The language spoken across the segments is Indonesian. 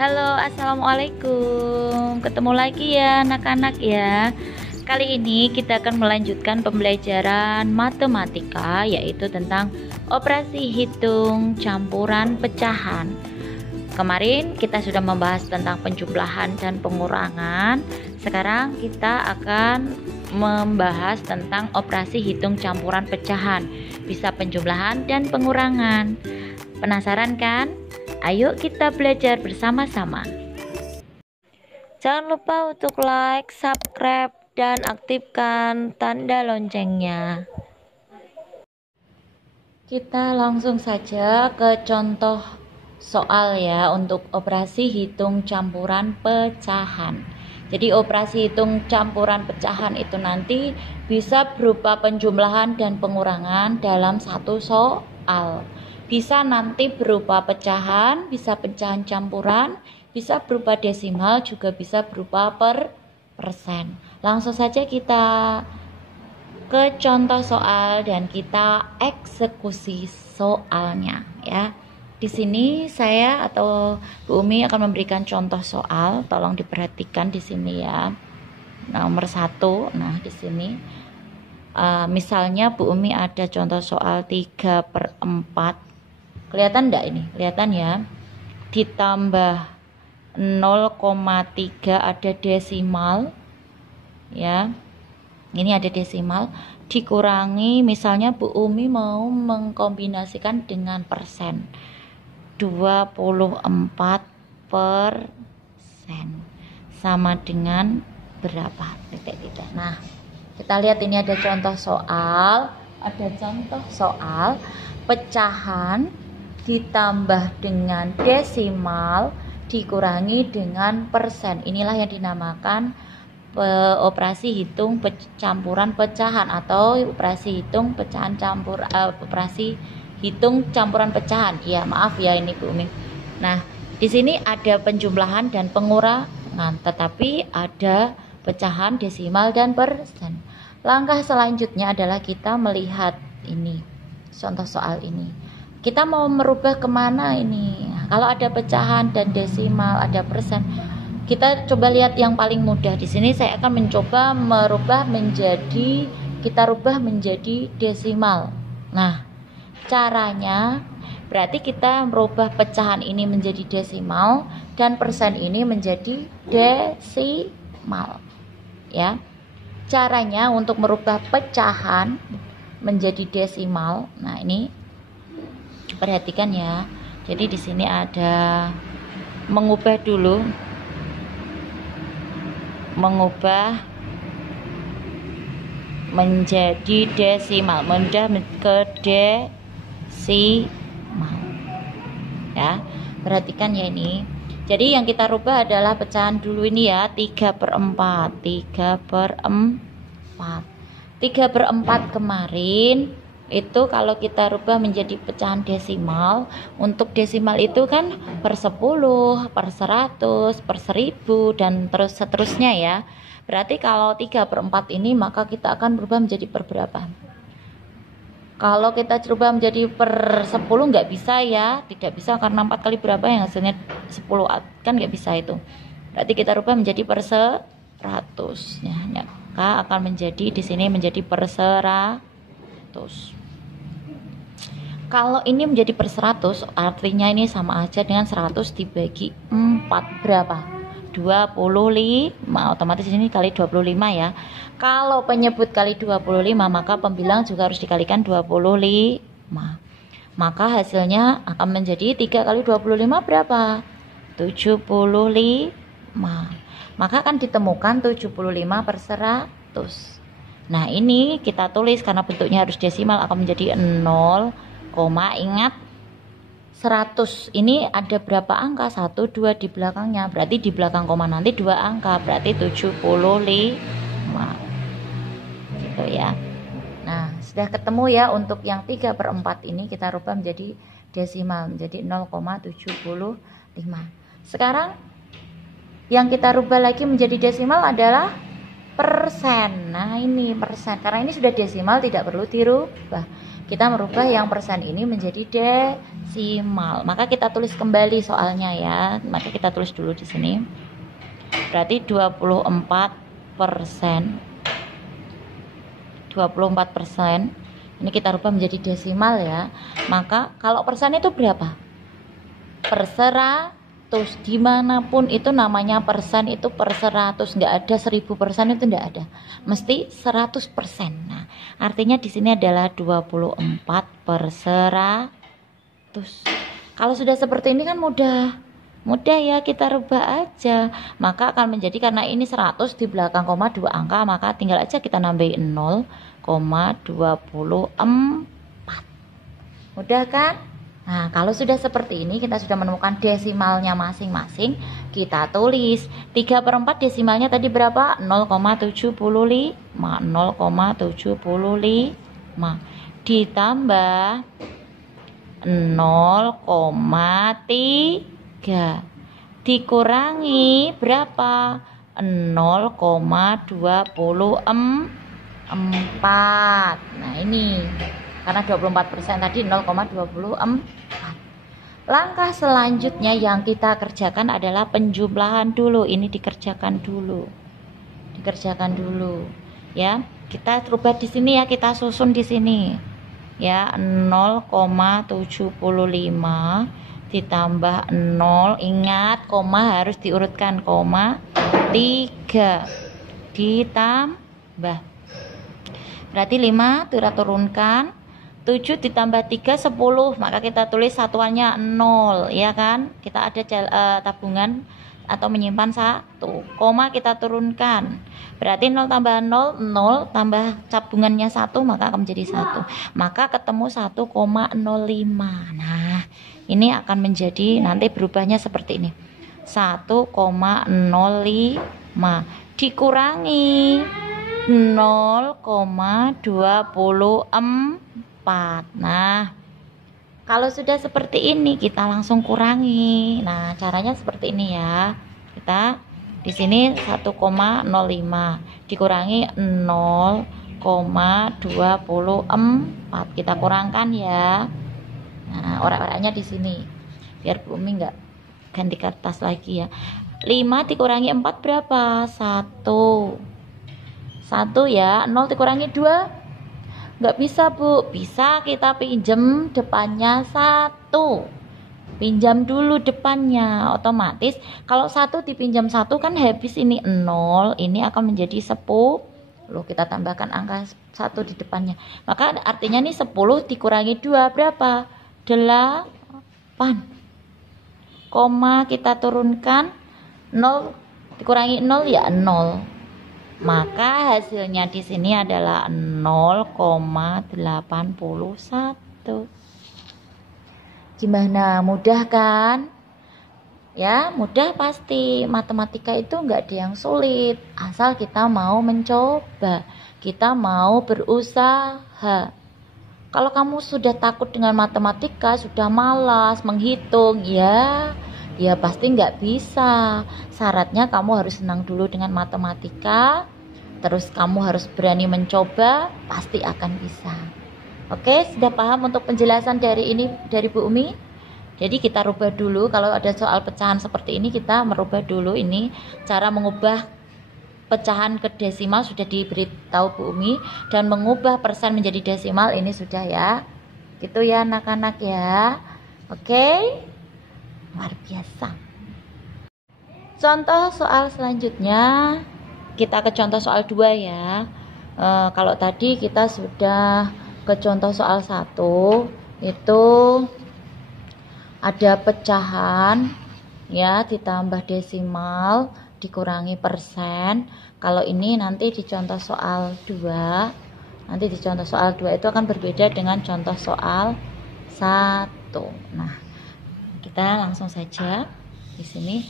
Halo, assalamualaikum. Ketemu lagi ya, anak-anak ya. Kali ini kita akan melanjutkan pembelajaran matematika, yaitu tentang operasi hitung, campuran, pecahan. Kemarin kita sudah membahas tentang penjumlahan dan pengurangan. Sekarang kita akan membahas tentang operasi hitung, campuran, pecahan. Bisa penjumlahan dan pengurangan. Penasaran kan? Ayo kita belajar bersama-sama. Jangan lupa untuk like, subscribe, dan aktifkan tanda loncengnya. Kita langsung saja ke contoh soal ya untuk operasi hitung campuran pecahan. Jadi operasi hitung campuran pecahan itu nanti bisa berupa penjumlahan dan pengurangan dalam satu soal. Bisa nanti berupa pecahan, bisa pecahan campuran, bisa berupa desimal, juga bisa berupa persen. Langsung saja kita ke contoh soal dan kita eksekusi soalnya ya. Di sini saya atau Bu Umi akan memberikan contoh soal, tolong diperhatikan di sini ya. Nomor 1, nah di sini misalnya Bu Umi ada contoh soal 3/4. Kelihatan enggak ini? Kelihatan ya. Ditambah 0,3 ada desimal. Ya. Ini ada desimal. Dikurangi misalnya Bu Umi mau mengkombinasikan dengan persen. 24% sama dengan berapa? Titik-titik. Nah, kita lihat ini ada contoh soal. Ada contoh soal pecahan ditambah dengan desimal dikurangi dengan persen. Inilah yang dinamakan operasi hitung campuran pecahan atau operasi hitung pecahan operasi hitung campuran pecahan. Ya, maaf ya ini Bu Umi. Nah, di sini ada penjumlahan dan pengurangan, tetapi ada pecahan, desimal dan persen. Langkah selanjutnya adalah kita melihat ini contoh soal ini. Kita mau merubah kemana ini? Kalau ada pecahan dan desimal, ada persen, kita coba lihat yang paling mudah. Di sini saya akan mencoba kita rubah menjadi desimal. Nah, caranya berarti kita merubah pecahan ini menjadi desimal dan persen ini menjadi desimal. Ya. Caranya untuk merubah pecahan menjadi desimal. Nah, ini perhatikan ya. Jadi di sini ada mengubah menjadi desimal, ke desimal. Ya, perhatikan ya ini. Jadi yang kita rubah adalah pecahan dulu ini ya, 3/4. 3/4 kemarin itu kalau kita rubah menjadi pecahan desimal, untuk desimal itu kan per 10, per 100, per 1000 dan terus seterusnya ya. Berarti kalau 3/4 ini maka kita akan berubah menjadi per berapa? Kalau kita coba menjadi per 10 nggak bisa ya, tidak bisa karena 4 kali berapa yang hasilnya 10 kan nggak bisa itu. Berarti kita rubah menjadi per 100 ya, maka akan menjadi di sini menjadi per 100. Kalau ini menjadi per 100 artinya ini sama aja dengan 100 dibagi 4 berapa? 25. Otomatis ini kali 25 ya. Kalau penyebut kali 25 maka pembilang juga harus dikalikan 25. Maka hasilnya akan menjadi 3 kali 25 berapa? 75. Maka akan ditemukan 75 per 100. Nah, ini kita tulis karena bentuknya harus desimal akan menjadi 0, ingat 100 ini ada berapa angka? 1, 2 di belakangnya, berarti di belakang koma nanti 2 angka, berarti 75 gitu ya. Nah, sudah ketemu ya untuk yang 3/4 ini kita rubah menjadi desimal menjadi 0,75. Sekarang yang kita rubah lagi menjadi desimal adalah persen. Nah, ini persen karena ini sudah desimal tidak perlu dirubah. kita merubah yang persen ini menjadi desimal. Maka kita tulis kembali soalnya ya. Maka kita tulis dulu di sini. Berarti 24%. 24%. Ini kita rubah menjadi desimal ya. Maka kalau persen itu berapa? Per 100. Dimanapun itu namanya persen itu per 100. Nggak ada 1000% itu nggak ada. Mesti 100%. Nah, artinya di sini adalah 24 per 100. Kalau sudah seperti ini kan mudah ya, kita rubah aja. Maka akan menjadi, karena ini 100 di belakang koma 2 angka, maka tinggal aja kita nambahin 0,24. Mudah kan? Nah, kalau sudah seperti ini, kita sudah menemukan desimalnya masing-masing, kita tulis 3/4 desimalnya tadi berapa? 0,75. 0,75 ditambah 0,3 dikurangi berapa? 0,24. Nah, ini karena 24% tadi 0,24. Langkah selanjutnya yang kita kerjakan adalah penjumlahan dulu. Ini dikerjakan dulu ya. Kita rubah di sini ya, kita susun di sini ya. 0,75 ditambah 0, ingat koma harus diurutkan, 3 ditambah, berarti 5 kita turunkan, 7 ditambah 3 10, maka kita tulis satuannya 0 ya kan. Kita ada tabungan atau menyimpan 1, koma kita turunkan, berarti 0 tambah 0 0 tambah tabungannya 1, maka akan menjadi 1, maka ketemu 1,05. Nah, ini akan menjadi, nanti berubahnya seperti ini, 1,05 dikurangi 0,24. Nah, kalau sudah seperti ini kita langsung kurangi. Nah, caranya seperti ini ya. Kita di sini 1,05 dikurangi 0,24. Kita kurangkan ya. Nah, orak-oraknya di sini. Biar Bu Umi enggak ganti kertas lagi ya. 5 dikurangi 4 berapa? 1 ya. 0 dikurangi 2 nggak bisa Bu, bisa kita pinjam depannya 1, pinjam dulu depannya, otomatis kalau 1 dipinjam 1 kan habis ini 0, ini akan menjadi 10, kita tambahkan angka 1 di depannya, maka artinya nih 10 dikurangi 2 berapa? 8, koma kita turunkan 0 dikurangi 0 ya 0. Maka hasilnya di sini adalah 0,81. Gimana? Mudah kan? Ya, mudah pasti. Matematika itu enggak ada yang sulit. Asal kita mau mencoba, kita mau berusaha. Kalau kamu sudah takut dengan matematika, sudah malas menghitung, ya pasti nggak bisa. Syaratnya kamu harus senang dulu dengan matematika, terus kamu harus berani mencoba, pasti akan bisa. Oke, sudah paham untuk penjelasan dari Bu Umi? Jadi kita rubah dulu, kalau ada soal pecahan seperti ini kita merubah dulu. Ini cara mengubah pecahan ke desimal sudah diberitahu Bu Umi, dan mengubah persen menjadi desimal ini sudah ya. Gitu ya anak-anak ya. Oke? Luar biasa. Contoh soal selanjutnya, kita ke contoh soal 2 ya. Kalau tadi kita sudah ke contoh soal 1, itu ada pecahan ya, ditambah desimal dikurangi persen. Kalau ini nanti di contoh soal 2, itu akan berbeda dengan contoh soal 1. Nah, kita langsung saja di sini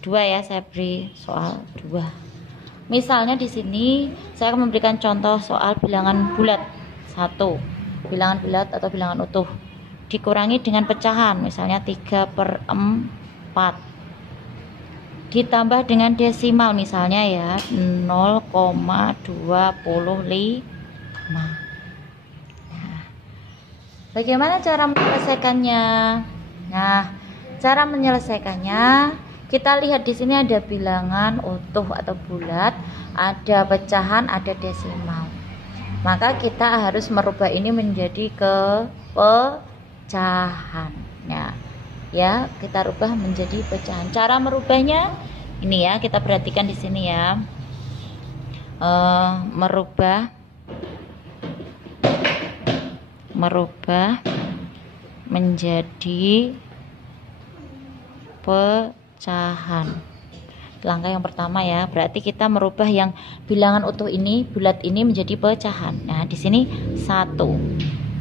2 ya, saya beri soal 2. Misalnya di sini saya akan memberikan contoh soal bilangan bulat 1, bilangan bulat atau bilangan utuh dikurangi dengan pecahan, misalnya 3/4 ditambah dengan desimal, misalnya ya 0,25. Nah, Bagaimana cara menyelesaikannya? Nah, cara menyelesaikannya kita lihat di sini ada bilangan utuh atau bulat, ada pecahan, ada desimal. Maka kita harus merubah ini menjadi pecahan. Nah, ya, kita rubah menjadi pecahan. Cara merubahnya ini ya, kita perhatikan di sini ya. Merubah menjadi pecahan. Langkah yang pertama ya, berarti kita merubah yang bilangan utuh ini, bulat ini menjadi pecahan. Nah, di sini 1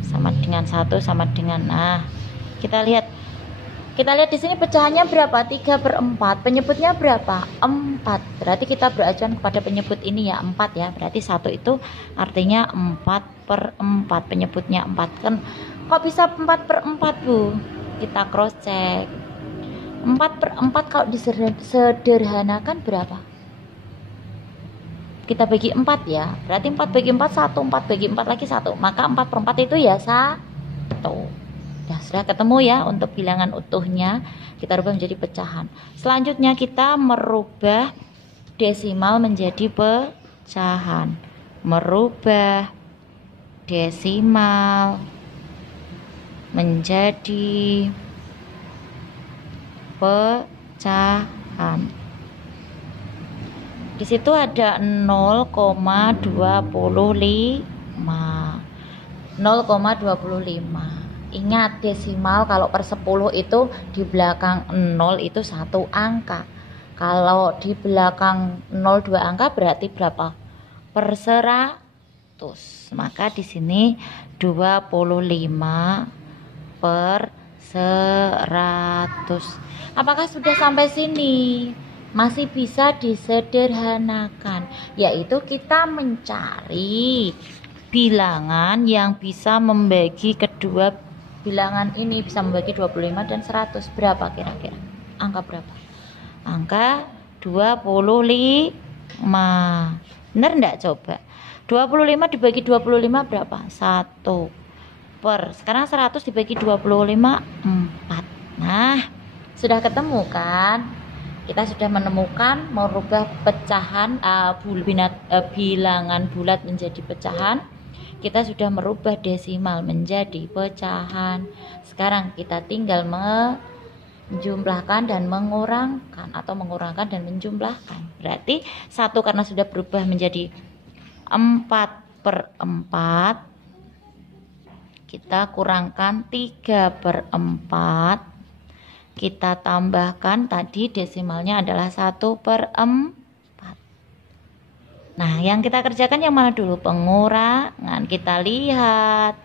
sama dengan 1 sama dengan, nah, kita lihat di sini pecahannya berapa? 3/4. Penyebutnya berapa? 4. Berarti kita beracuan kepada penyebut ini ya, 4 ya. Berarti 1 itu artinya 4/4. Penyebutnya 4. Kan kok bisa 4/4, Bu? Kita cross check. 4/4 kalau disederhanakan berapa? Kita bagi 4 ya. Berarti 4 bagi 4 1, 4 bagi 4 lagi 1. Maka 4/4 itu ya 1. Nah, sudah ketemu ya untuk bilangan utuhnya, kita rubah menjadi pecahan. Selanjutnya kita merubah desimal menjadi pecahan. Merubah desimal menjadi pecahan. Di situ ada 0,25. 0,25. Ingat, desimal kalau per 10 itu di belakang 0 itu 1 angka. Kalau di belakang 0 2 angka berarti berapa? Per 100. Maka di sini 25 per 100. Apakah sudah sampai sini? Masih bisa disederhanakan, yaitu kita mencari bilangan yang bisa membagi kedua bilangan ini, bisa membagi 25 dan 100. Berapa kira-kira? Angka berapa? Angka 25. Benar enggak coba? 25 dibagi 25 berapa? 1 per. Sekarang 100 dibagi 25 4. Nah, sudah ketemu kan? Kita sudah menemukan merubah pecahan bilangan bulat menjadi pecahan. Kita sudah merubah desimal menjadi pecahan. Sekarang kita tinggal menjumlahkan dan mengurangkan, atau mengurangkan dan menjumlahkan. Berarti 1 karena sudah berubah menjadi 4/4, kita kurangkan 3/4, kita tambahkan tadi desimalnya adalah 1/4. Nah, yang kita kerjakan yang mana dulu? Pengurangan. Kita lihat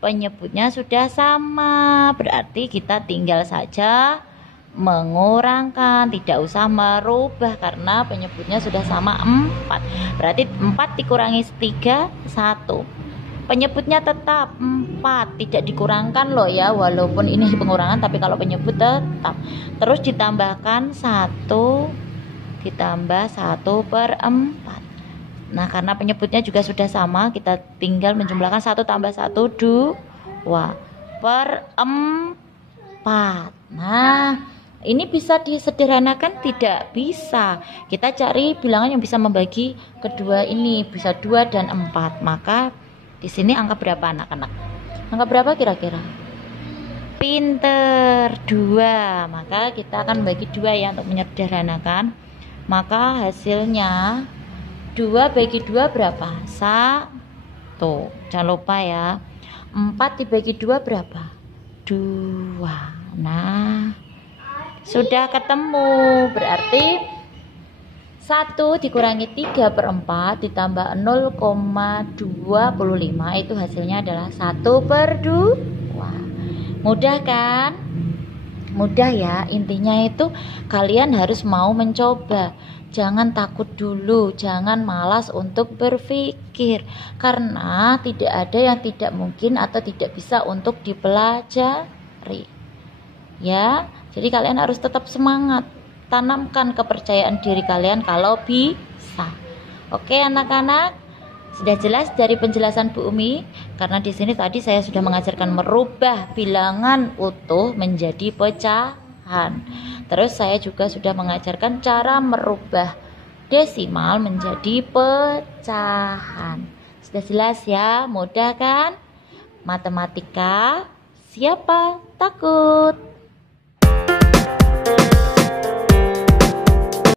penyebutnya sudah sama, berarti kita tinggal saja mengurangkan, tidak usah merubah karena penyebutnya sudah sama 4. Berarti 4 dikurangi 3 1. Penyebutnya tetap 4, tidak dikurangkan loh ya, walaupun ini pengurangan tapi kalau penyebut tetap. Terus ditambahkan 1 ditambah 1/4. Nah, karena penyebutnya juga sudah sama, kita tinggal menjumlahkan 1 tambah 1 2/4. Nah, ini bisa disederhanakan? Tidak bisa. Kita cari bilangan yang bisa membagi kedua ini, bisa 2 dan 4. Maka di sini angka berapa anak-anak? Angka berapa kira-kira? Pinter, 2. Maka kita akan bagi 2 ya untuk menyederhanakan. Maka hasilnya 2 bagi 2 berapa? 1. Jangan lupa ya. 4 dibagi 2 berapa? 2. Nah, sudah ketemu. Berarti 1 dikurangi 3/4 ditambah 0,25 itu hasilnya adalah 1/2. Mudah kan? Mudah ya. Intinya itu kalian harus mau mencoba. Jangan takut dulu, jangan malas untuk berpikir, karena tidak ada yang tidak mungkin atau tidak bisa untuk dipelajari. Ya, jadi kalian harus tetap semangat, tanamkan kepercayaan diri kalian kalau bisa. Oke anak-anak, Sudah jelas dari penjelasan Bu Umi? Karena di sini tadi saya sudah mengajarkan merubah bilangan utuh menjadi pecahan. Terus saya juga sudah mengajarkan cara merubah desimal menjadi pecahan. Sudah jelas ya? Mudah kan? Matematika, siapa takut?